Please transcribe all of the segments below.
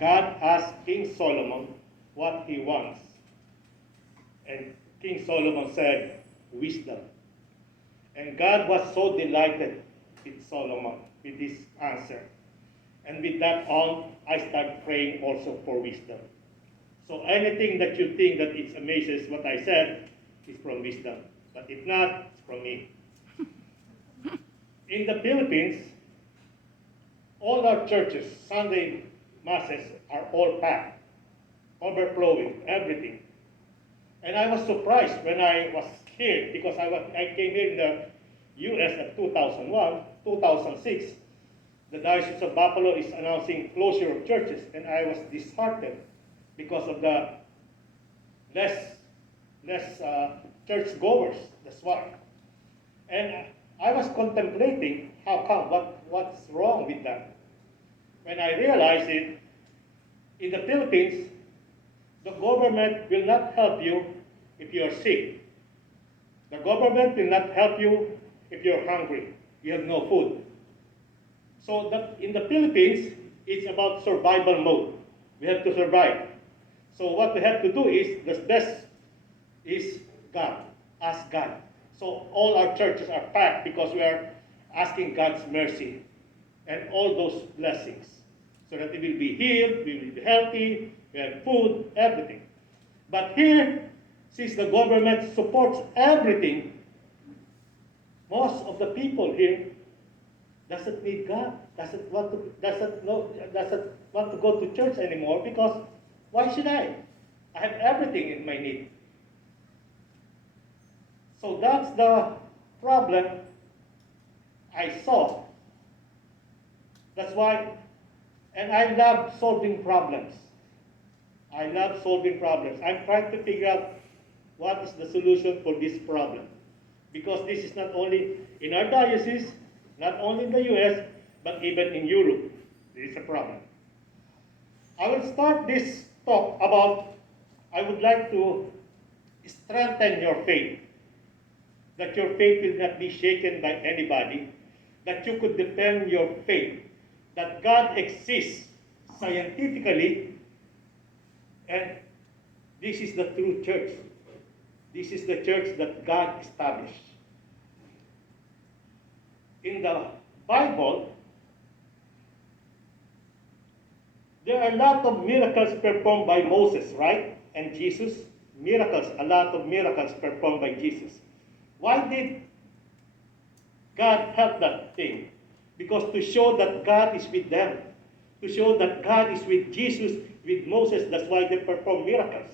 God asked King Solomon what he wants. And King Solomon said, wisdom. And God was so delighted with Solomon, with his answer. And with that on, I start praying also for wisdom. So anything that you think that it amazes what I said is from wisdom. But if not, it's from me. In the Philippines, all our churches, Sunday masses, are all packed, overflowing, everything. And I was surprised when I was here, because I came here in the U.S. at 2001, 2006. The Diocese of Buffalo is announcing closure of churches, and I was disheartened because of the less church goers. That's why. And I was contemplating how come, what's wrong with that. When I realized it, in the Philippines, the government will not help you if you are sick. The government will not help you if you're hungry, you have no food. So in the Philippines, it's about survival mode. We have to survive. So what we have to do is, the best is God, ask God. So all our churches are packed because we are asking God's mercy and all those blessings, so that we will be healed, we will be healthy, we have food, everything. But here, since the government supports everything, most of the people here doesn't need God, doesn't want to go to church anymore, because why should I? I have everything in my need. So that's the problem I saw. That's why, and I love solving problems. I love solving problems. I'm trying to figure out what is the solution for this problem. Because this is not only in our diocese, not only in the US, but even in Europe, there is a problem. I will start this talk about, I would like to strengthen your faith, that your faith will not be shaken by anybody, that you could defend your faith, that God exists scientifically, and this is the true church. This is the church that God established. In the Bible, there are a lot of miracles performed by Moses, right? And Jesus, miracles, a lot of miracles performed by Jesus. Why did God help that thing? Because to show that God is with them, to show that God is with Jesus, with Moses, that's why they perform miracles.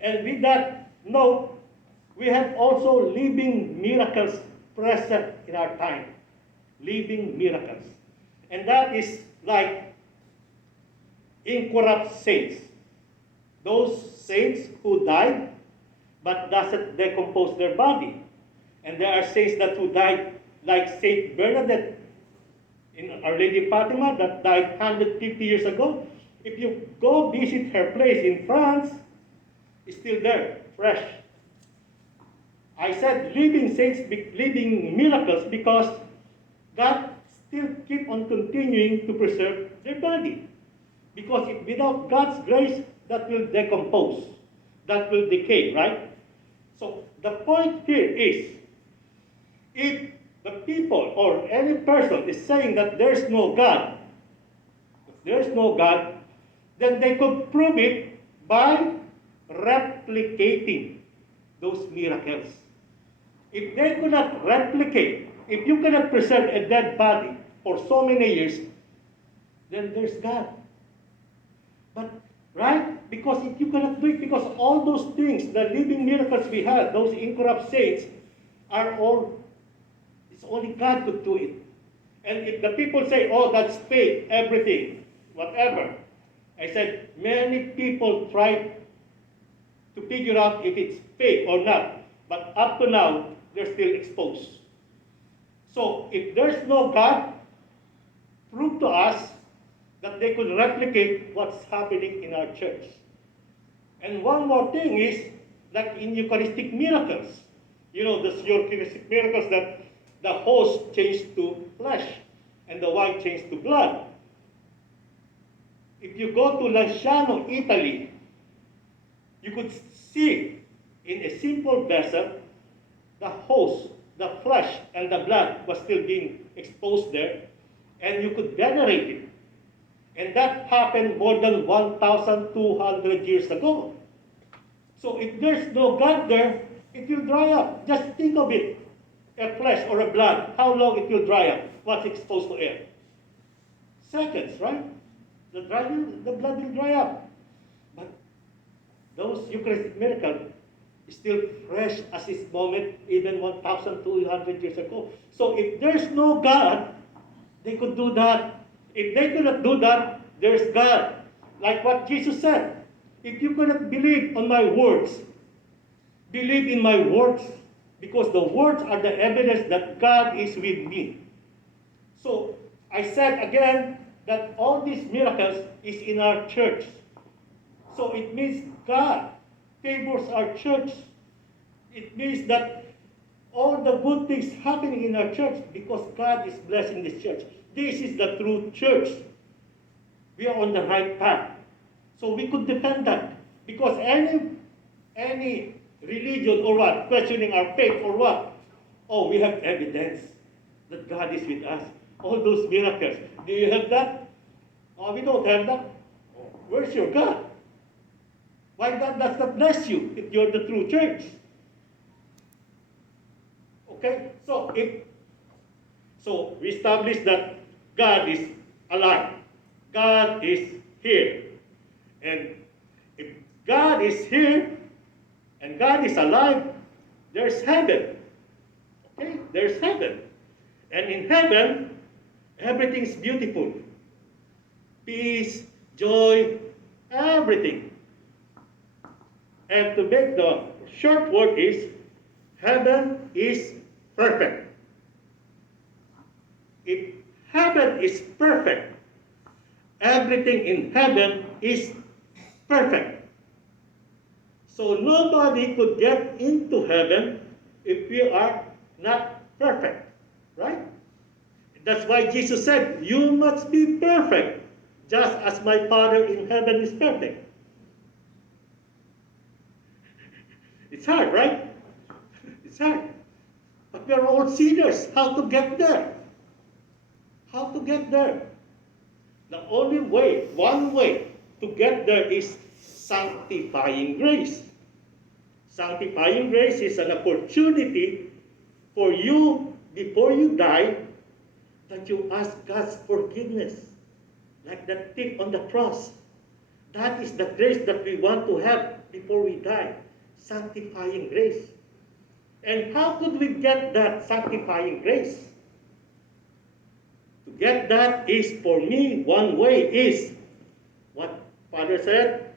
And with that note, we have also living miracles present in our time. Living miracles. And that is like incorrupt saints. Those saints who died but doesn't decompose their body. And there are saints that who died, like Saint Bernadette in Our Lady Fatima, that died 150 years ago. If you go visit her place in France, it's still there, fresh. I said living saints, living miracles, because God still keep on continuing to preserve their body. Because without God's grace, that will decompose, that will decay, right? So the point here is, if the people or any person is saying that there's no God, then they could prove it by replicating those miracles. If they could not replicate, if you cannot preserve a dead body for so many years, then there's God. But, right? Because if you cannot do it, because all those things, the living miracles we have, those incorrupt saints, are all, it's only God could do it. And if the people say, oh, that's fake, everything, whatever, I said, many people try to figure out if it's fake or not. But up to now, they're still exposed. So if there's no God, prove to us that they could replicate what's happening in our church. And one more thing is, like in Eucharistic miracles, you know, the Eucharistic miracles that the host changed to flesh and the wine changed to blood. If If you go to Lanciano, Italy, you could see in a simple vessel, the host, the flesh, and the blood was still being exposed there, and you could venerate it. And that happened more than 1,200 years ago. So if there's no God there, it will dry up. Just think of it. A flesh or a blood, how long it will dry up once exposed to air? Seconds, right? The blood will dry up. But those Eucharistic miracles is still fresh as this moment, even 1,200 years ago. So if there's no God, they could do that. If they cannot do that, there's God. Like what Jesus said, if you cannot believe on my words, believe in my words, because the words are the evidence that God is with me. So I said again that all these miracles is in our church. So it means God favors our church. It means that all the good things happening in our church because God is blessing this church. This is the true church. We are on the right path. So we could defend that. Because any religion or what, questioning our faith or what, oh, we have evidence that God is with us. All those miracles. Do you have that? Oh, we don't have that. Where's your God? Why God does not bless you if you're the true church? Okay? So we establish that God is alive. God is here. And if God is here and God is alive, there's heaven. Okay? There's heaven. And in heaven, everything's beautiful. Peace, joy, everything. And to make the short word is, heaven is perfect. If heaven is perfect, everything in heaven is perfect. So nobody could get into heaven if we are not perfect, right? That's why Jesus said, you must be perfect, just as my Father in heaven is perfect. It's hard, right? It's hard. But we are all sinners. How to get there? How to get there? The only way, one way to get there is sanctifying grace. Sanctifying grace is an opportunity for you, before you die, that you ask God's forgiveness. Like that thief on the cross. That is the grace that we want to have before we die. Sanctifying grace. And how could we get that sanctifying grace? To get that is, for me, one way is what Father said,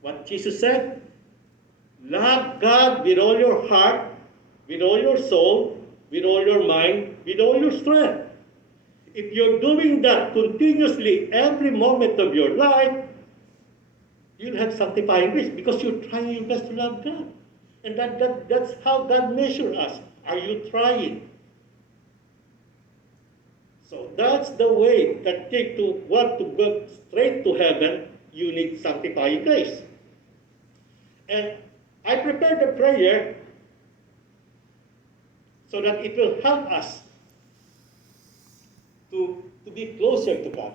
what Jesus said, love God with all your heart, with all your soul, with all your mind, with all your strength. If you're doing that continuously every moment of your life, you'll have sanctifying grace because you're trying your best to love God. And that's how God measures us. Are you trying? So that's the way that to want to go straight to heaven, you need sanctifying grace. And I prepared a prayer so that it will help us to be closer to God.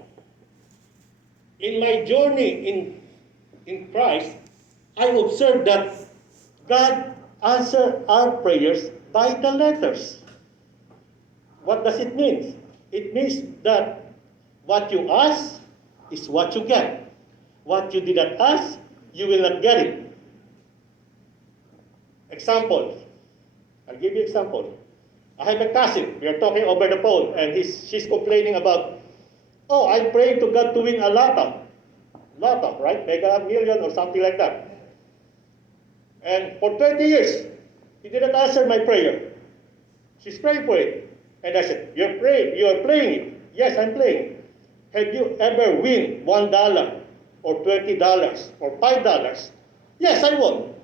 In my journey in Christ, I observed that God answers our prayers by the letters. What does it mean? It means that what you ask is what you get. What you did not ask, you will not get it. Example. I'll give you example. I have a cousin. We are talking over the phone, and she's complaining about, oh, I'm praying to God to win a lotto, right? Mega million or something like that. And for 20 years, he didn't answer my prayer. She's praying for it. And I said, you are playing it. Yes, I'm playing. Have you ever win $1 or $20 or $5? Yes, I won.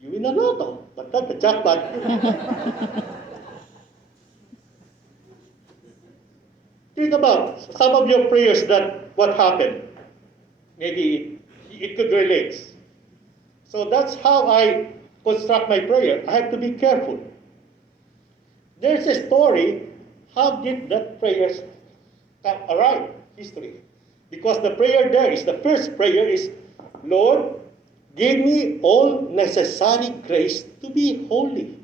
You win a lotto, but not the jackpot. Think about some of your prayers that what happened. Maybe it could relate. So that's how I construct my prayer. I have to be careful. There's a story. How did that prayer arrive? History. Because the prayer there is, the first prayer is, Lord, give me all necessary grace to be holy.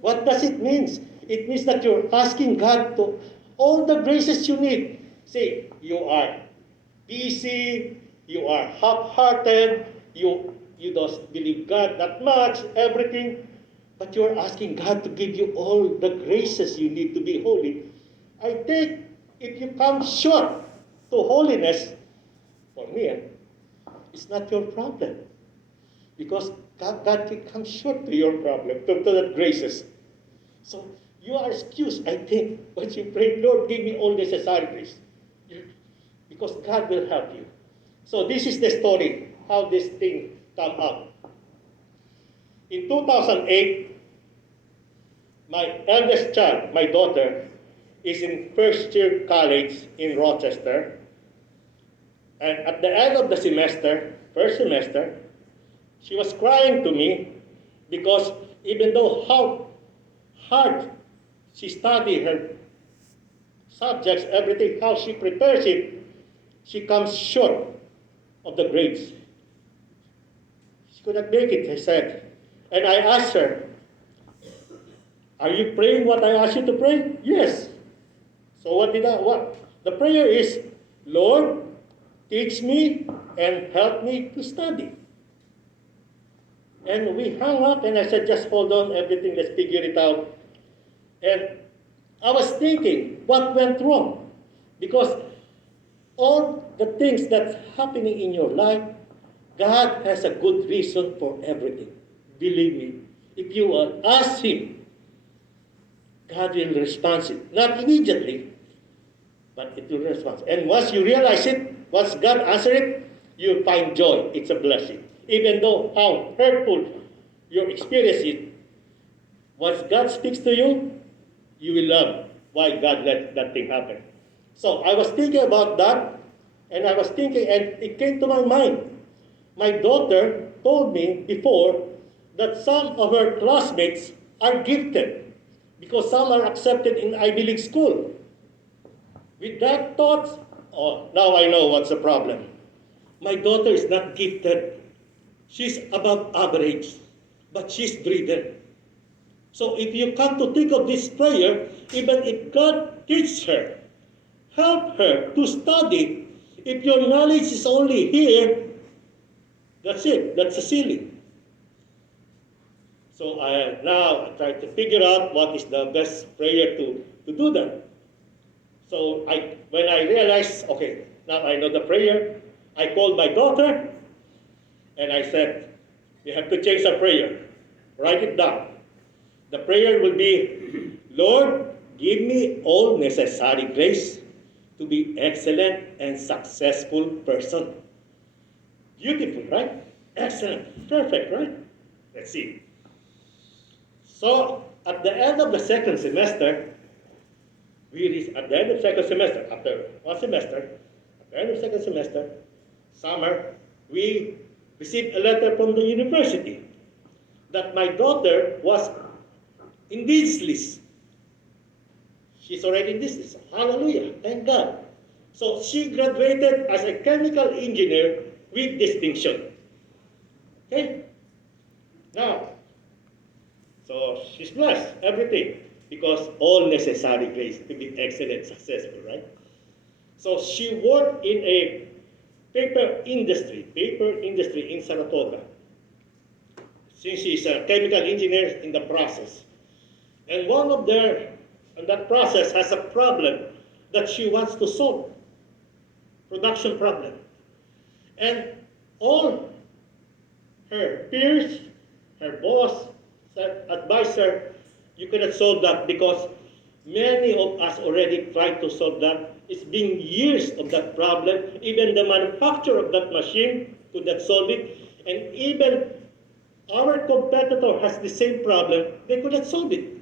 What does it mean? It means that you're asking God to all the graces you need. Say, you are busy, you are half-hearted, you don't believe God that much, everything, but you're asking God to give you all the graces you need to be holy. I think if you come short to holiness, for me, it's not your problem. Because God can come short to your problem, to the graces. So you are excused, I think, when you pray, Lord, give me all necessary grace. Because God will help you. So this is the story, how this thing come up. In 2008, my eldest child, my daughter, is in first year college in Rochester. And at the end of the semester, first semester, she was crying to me because even though how hard she studied her subjects, everything, how she prepares it, she comes short of the grades. She could not make it, I said. And I asked her, are you praying what I asked you to pray? Yes. So what? The prayer is, Lord, teach me and help me to study. And we hung up and I said, just hold on, everything, let's figure it out. And I was thinking, what went wrong? Because all the things that's happening in your life, God has a good reason for everything. Believe me, if you will ask Him, God will respond. Not immediately, but it will respond. And once you realize it, once God answers it, you find joy. It's a blessing. Even though how hurtful you experience it, once God speaks to you, you will love why God let that thing happen. So I was thinking about that, and I was thinking, and it came to my mind. My daughter told me before that some of her classmates are gifted because some are accepted in Ivy League school. With that thought, oh, now I know what's the problem. My daughter is not gifted. She's above average, but she's driven. So if you come to think of this prayer, even if God teaches her, help her to study, if your knowledge is only here, that's it, that's the ceiling. So now I try to figure out what is the best prayer to do that. So when I realized, okay, now I know the prayer, I called my daughter and I said, we have to change the prayer. Write it down. The prayer will be, Lord, give me all necessary grace to be excellent and successful person. Beautiful, right? Excellent. Perfect, right? Let's see. So, at the end of the second semester, after one semester, at the end of second semester, summer, we received a letter from the university that my daughter was in this list. She's already in this list. Hallelujah. Thank God. So she graduated as a chemical engineer with distinction. Okay? Now, so she's blessed, everything, because all necessary grace to be excellent, successful, right? So she worked in a paper industry in Saratoga. Since she's a chemical engineer in the process. And one of that process has a problem that she wants to solve. Production problem. And all her peers, her boss, advised her, you cannot solve that because many of us already tried to solve that. It's been years of that problem. Even the manufacturer of that machine could not solve it. And even our competitor has the same problem. They could not solve it.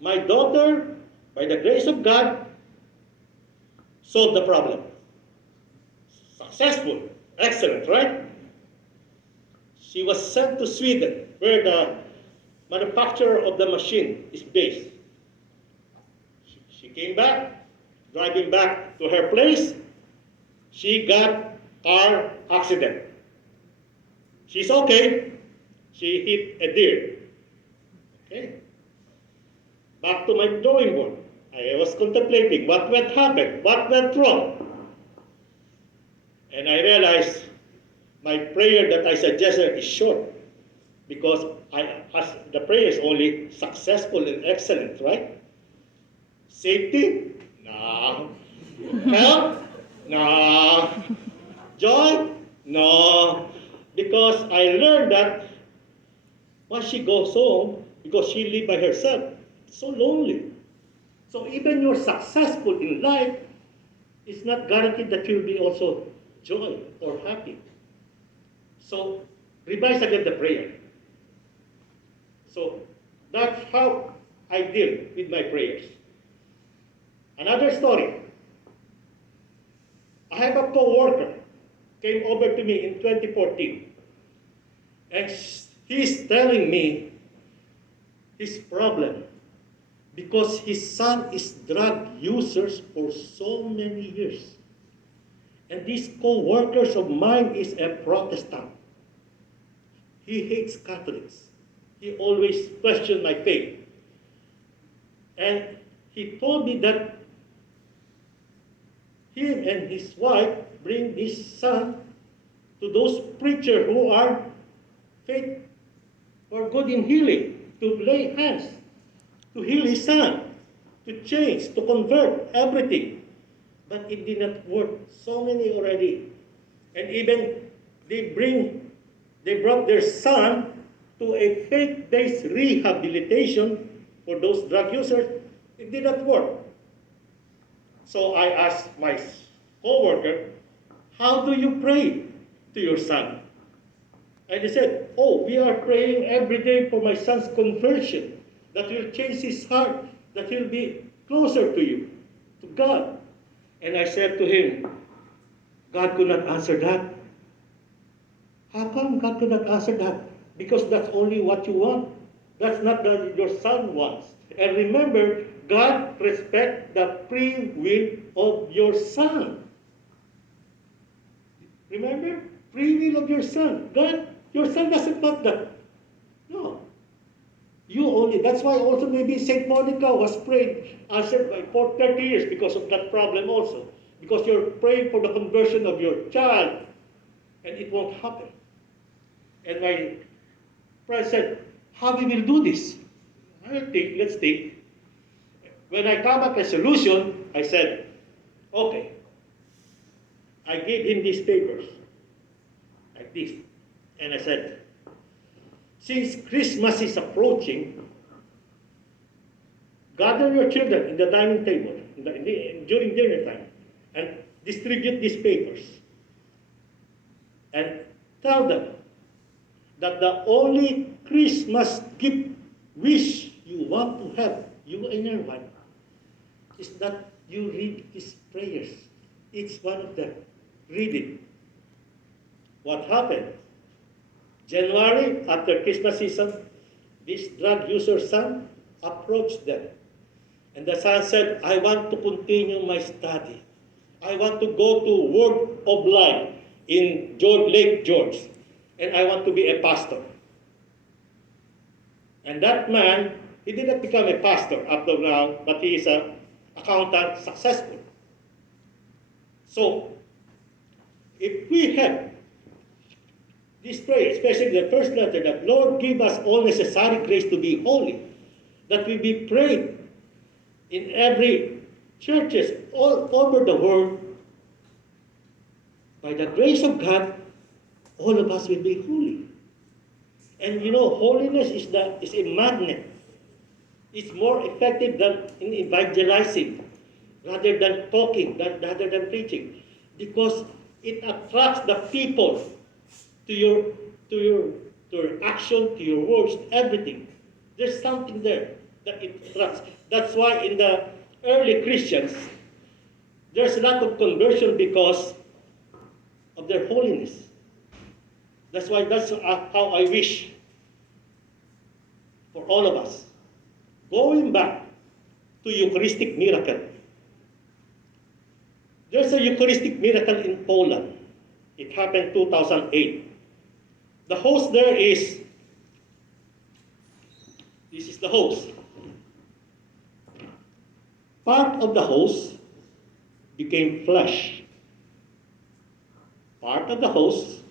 My daughter, by the grace of God, solved the problem. Successful. Excellent, right? She was sent to Sweden, where the manufacturer of the machine is based. She came back, driving back to her place. She got car accident. She's okay. She hit a deer. Okay. Back to my drawing board. I was contemplating what went happen, what went wrong. And I realized my prayer that I suggested is short, because the prayer is only successful and excellent, right? Safety? No. Health? No. Joy? No. Because I learned that once she goes home, because she lived by herself, it's so lonely. So even you're successful in life, it's not guaranteed that you'll be also joy or happy. So revise again the prayer. So that's how I deal with my prayers. Another story. I have a co-worker came over to me in 2014, and he's telling me his problem because his son is drug users for so many years. And this co-worker of mine is a Protestant. He hates Catholics. He always questioned my faith. And he told me that him and his wife bring his son to those preachers who are faith or good in healing, to lay hands, to heal his son, to change, to convert everything. But it did not work. So many already. And even they brought their son to a faith-based rehabilitation for those drug users. It did not work. So I asked my co-worker, how do you pray to your son? And he said, oh, we are praying every day for my son's conversion, that will change his heart, that he'll be closer to you, to God. And I said to him, God could not answer that. How come God could not answer that? Because that's only what you want. That's not what your son wants. And remember, God respects the free will of your son. Remember? Free will of your son. God, your son doesn't want that. No. You only. That's why also maybe St. Monica was prayed, answered for 30 years because of that problem also. Because you're praying for the conversion of your child, and it won't happen. And my friend said, how we will do this? Let's think. When I come up with a solution, I said, okay. I gave him these papers, like this. And I said, since Christmas is approaching, gather your children in the dining table during dinner time and distribute these papers. And tell them that the only Christmas gift wish you want to have, you and your wife, is that you read these prayers. Each one of them. Read it. What happened? January, after Christmas season, this drug user son approached them. And the son said, I want to continue my study. I want to go to Word of Life in Lake George. And I want to be a pastor. And that man, he didn't become a pastor up to now, but he is an accountant, successful. So, if we have this prayer, especially the first letter, that Lord give us all necessary grace to be holy, that we be prayed in every churches all over the world, by the grace of God, all of us will be holy. And you know, holiness is a magnet. It's more effective than in evangelizing, rather than talking, rather than preaching, because it attracts the people to your action, to your words, everything. There's something there that it attracts. That's why in the early Christians, There's a lot of conversion because of their holiness. That's how I wish for all of us. Going back to Eucharistic miracle. There's a Eucharistic miracle in Poland. It happened 2008. The host there is, this is the host. Part of the host became flesh. Part of the host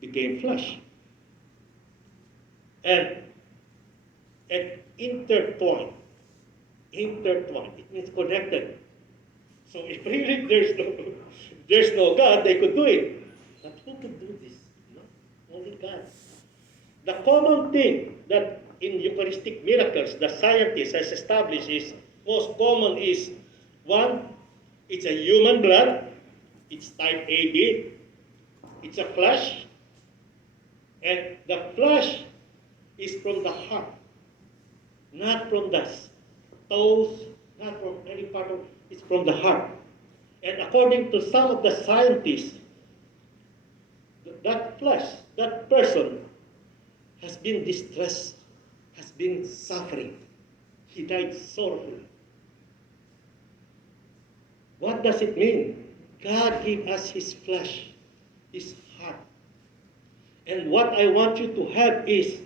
became flesh. And intertwined. Intertwined. It means connected. So if really there's no God, they could do it. But who could do this? No? Only God. The common thing that in Eucharistic miracles the scientist has established is, most common is, one, it's a human blood, it's type AB, it's a flesh, and the flesh is from the heart, not from the toes, not from any part of, it's from the heart. And according to some of the scientists, that flesh, that person has been distressed, has been suffering. He died sorrowfully. What does it mean? God gave us his flesh, his heart. And what I want you to have is,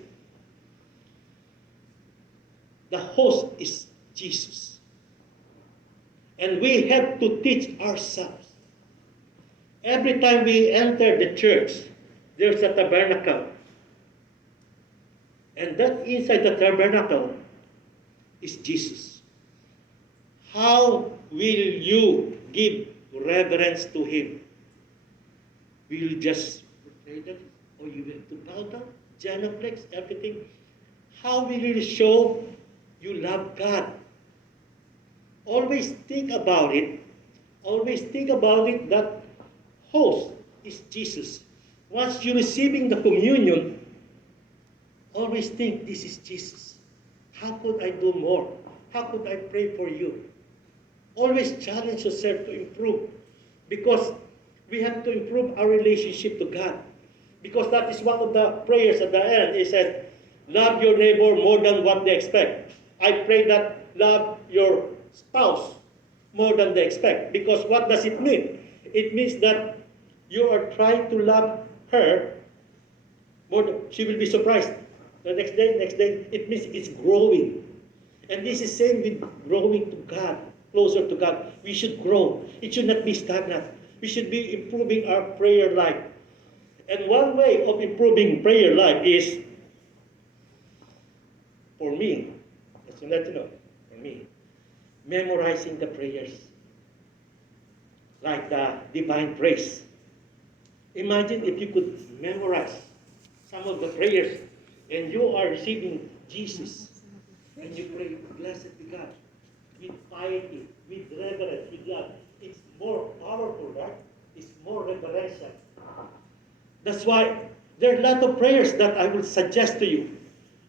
the host is Jesus. And we have to teach ourselves. Every time we enter the church, there's a tabernacle. And that inside the tabernacle is Jesus. How will you give reverence to him? Will you just pray that? Or you will to bow down, genuflex, everything? How will you show you love God? Always think about it. Always think about it that host is Jesus. Once you're receiving the communion, always think this is Jesus. How could I do more? How could I pray for you? Always challenge yourself to improve, because we have to improve our relationship to God. Because that is one of the prayers at the end. He said, love your neighbor more than what they expect. I pray that love your spouse more than they expect. Because what does it mean? It means that you are trying to love her more than, she will be surprised. The next day, it means it's growing. And this is same with growing to God, closer to God. We should grow. It should not be stagnant. We should be improving our prayer life. And one way of improving prayer life is, for me, just to let you know, for me, memorizing the prayers, like the divine praise. Imagine if you could memorize some of the prayers, and you are receiving Jesus, and you pray, blessed be God, with piety, with reverence, with love. It's more powerful, right? It's more reverential. That's why there are a lot of prayers that I will suggest to you.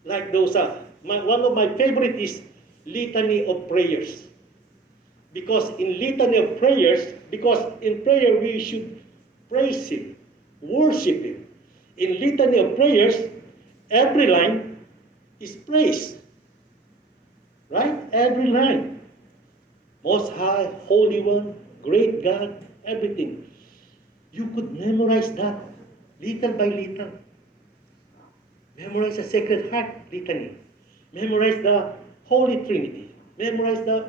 Like those, one of my favorite is Litany of Prayers. Because in Litany of Prayers, because in prayer we should praise him, worship him. In Litany of Prayers, every line is praise. Right? Every line. Most High, Holy One, Great God, everything. You could memorize that little by little. Memorize the Sacred Heart Litany. Memorize the Holy Trinity. Memorize the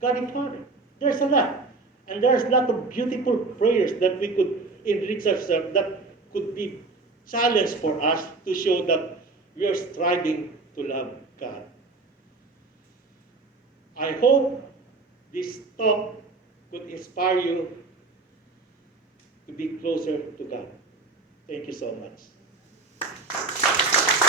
God the Father. There's a lot. And there's a lot of beautiful prayers that we could enrich ourselves, that could be challenge for us to show that we are striving to love God. I hope this talk could inspire you to be closer to God. Thank you so much.